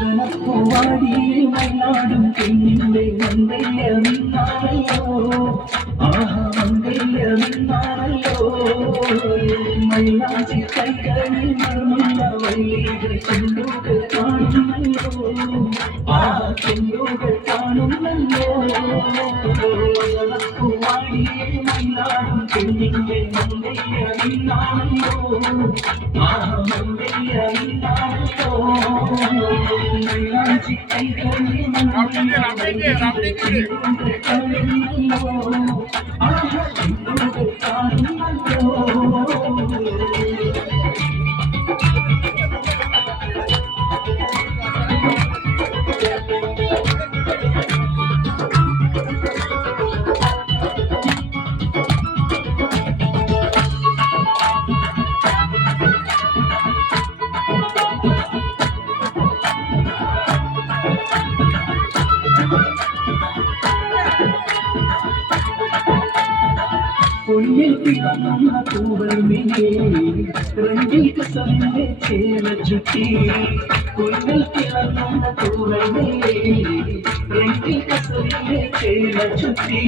മദനപ്പൂവാടിയിൽ മയിലാടും പെണ്ണിന്റെ മംഗല്യമിന്നാണല്ലോ ആഹാ മംഗല്യമിന്നാണല്ലോ മൈലാഞ്ചി കൈകളിൽ മർമ്മ വള്ളികൾ ചെണ്ടുകൾ കാണുന്നല്ലോ ആഹാ ചെണ്ടുകൾ കാണുന്നല്ലോ മദനപ്പൂവാടിയിൽ മയിലാടും പെണ്ണിന്റെ മംഗല്യമിന്നാണല്ലോ ആഹാ മംഗല്യമിന്നാണല്ലോ പൊന്നിൽ പിറന്ന പൂവൽ മേലെ രഞ്ജിത സന്നെ ചേല ചുറ്റി പൊന്നിൽ പിറന്ന പൂവൽ മേലെ രഞ്ജിത സന്നെ ചേല ചുറ്റി